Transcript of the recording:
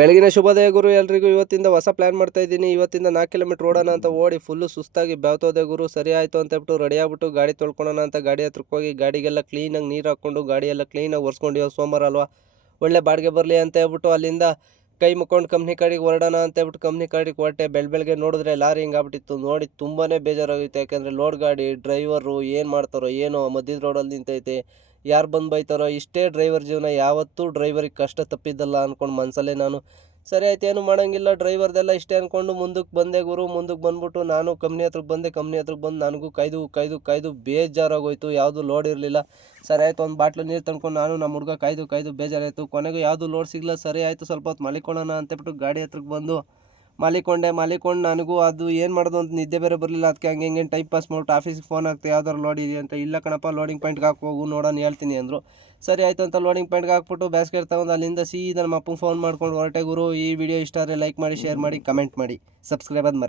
ಬೆಳಗಿನ ಶುಭೋದಯ ಗುರು ಎಲ್ರಿಗೂ. ಇವತ್ತಿಂದ ಹೊಸ ಪ್ಲ್ಯಾನ್ ಮಾಡ್ತಾ ಇದ್ದೀನಿ. ಇವತ್ತಿಂದ 4 ಕಿಲೋಮೀಟ್ರ್ ಓಡೋಣ ಅಂತ ಓಡಿ ಫುಲ್ಲು ಸುಸ್ತಾಗಿ ಬೆವ್ತೋದೆ ಗುರು. ಸರಿ ಆಯಿತು ಅಂತ ಹೇಳ್ಬಿಟ್ಟು ರೆಡಿ ಆಗ್ಬಿಟ್ಟು ಗಾಡಿ ತೊಳ್ಕೊಳೋಣ ಅಂತ ಗಾಡಿ ಹತ್ರಕ್ಕೆ ಹೋಗಿ ಗಾಡಿಗೆಲ್ಲ ಕ್ಲೀನಾಗಿ ನೀರು ಹಾಕ್ಕೊಂಡು ಗಾಡಿಯೆಲ್ಲ ಕ್ಲೀನಾಗಿ ಒರೆಸ್ಕೊಂಡು, ಇವಾಗ ಸೋಮವಾರ ಅಲ್ವಾ, ಒಳ್ಳೆ ಬಾಡಿಗೆ ಬರಲಿ ಅಂತ ಹೇಳ್ಬಿಟ್ಟು ಅಲ್ಲಿಂದ ಕೈ ಮುಕ್ಕೊಂಡು ಕಂಪ್ನಿ ಕಾಡಿಗೆ ಹೊರಡೋಣ ಅಂತ ಹೇಳ್ಬಿಟ್ಟು ಕಂಪ್ನಿ ಕಾಡಿಗೆ ಹೊರಟೆ. ಬೆಳಗ್ಗೆ ನೋಡಿದ್ರೆ ಲಾರಿ ಹಿಂಗಾಗ್ಬಿಟ್ಟಿತ್ತು. ನೋಡಿ ತುಂಬಾ ಬೇಜಾರಾಗಿತ್ತು. ಯಾಕೆಂದರೆ ಲೋಡ್ ಗಾಡಿ, ಡ್ರೈವರು ಏನು ಮಾಡ್ತಾರೋ ಏನೋ, ಮಧ್ಯದ ರೋಡಲ್ಲಿ ನಿಂತೈತೆ, ಯಾರು ಬಂದು ಬೈತಾರೋ. ಇಷ್ಟೇ ಡ್ರೈವರ್ ಜೀವನ, ಯಾವತ್ತೂ ಡ್ರೈವರಿಗೆ ಕಷ್ಟ ತಪ್ಪಿದ್ದಲ್ಲ ಅಂದ್ಕೊಂಡು ಮನಸಲ್ಲೇ ನಾನು ಸರಿ ಆಯ್ತು ಏನು ಮಾಡೋಂಗಿಲ್ಲ, ಡ್ರೈವರ್ದೆಲ್ಲ ಇಷ್ಟೇ ಅಂದ್ಕೊಂಡು ಮುಂದಕ್ಕೆ ಬಂದೆ ಗುರು. ಮುಂದಕ್ಕೆ ಬಂದ್ಬಿಟ್ಟು ನಾನು ಕಂಪ್ನಿ ಹತ್ರಕ್ಕೆ ಬಂದೆ. ಕಂಪ್ನಿ ಹತ್ರಕ್ಕೆ ಬಂದು ನನಗೂ ಕಾಯ್ದು ಬೇಜಾರಾಗೋಯ್ತು. ಯಾವುದು ಲೋಡ್ ಇರಲಿಲ್ಲ. ಸರಿ ಆಯಿತು, ಒಂದು ಬಾಟ್ಲು ನೀರು ತಂದ್ಕೊಂಡು ನಾನು ನಮ್ಮ ಹುಡುಗ ಕಾಯ್ದು ಬೇಜಾರಾಯಿತು. ಕೊನೆಗೂ ಯಾವುದು ಲೋಡ್ ಸಿಗಲ್ಲ. ಸರಿ ಆಯಿತು, ಸ್ವಲ್ಪ ಹೊತ್ತು ಮಲಿಕೊಳ್ಳೋಣ ಅಂತೇಳ್ಬಿಟ್ಟು ಗಾಡಿ ಹತ್ರಕ್ಕೆ ಬಂದು ಮಲಿಕೊಂಡು ನನಗೂ ಅದು ಏನು ಮಾಡೋದು ಅಂತ ನಿದ್ದೆ ಬೇರೆ ಬರಲಿಲ್ಲ. ಅದಕ್ಕೆ ಹಂಗೆ ಟೈಮ್ ಪಾಸ್ ಮಾಡ್ಬಿಟ್ಟು ಆಫೀಸಿಗೆ ಫೋನ್ ಹಾಕ್ತೆ, ಯಾವ್ದಾರು ಲೋಡ್ ಇದೆಯಾ ಅಂತ. ಇಲ್ಲ ಕಣಪ್ಪ, ಲೋಡಿಂಗ್ ಪಾಯಿಂಟ್ಗೆ ಹಾಕೋಗು ನೋಡೋಣ ಹೇಳ್ತೀನಿ ಅಂದರು. ಸರಿ ಆಯಿತು ಅಂತ ಲೋಡಿಂಗ್ ಪಾಯಿಂಟ್ಗೆ ಹಾಕ್ಬಿಟ್ಟು ಬ್ಯಾಸ್ಕೆಟ್ ತಗೊಂಡು ಅಲ್ಲಿಂದ ಸೀದಾ ನಮ್ಮ ಅಪ್ಪಂಗೆ ಫೋನ್ ಮಾಡ್ಕೊಂಡು ಹೊರಟೆ ಗುರು. ಈ ವಿಡಿಯೋ ಇಷ್ಟ ಆದರೆ ಲೈಕ್ ಮಾಡಿ, ಶೇರ್ ಮಾಡಿ, ಕಮೆಂಟ್ ಮಾಡಿ, ಸಬ್ಸ್ಕ್ರೈಬ್ ಅದು ಮರಿ.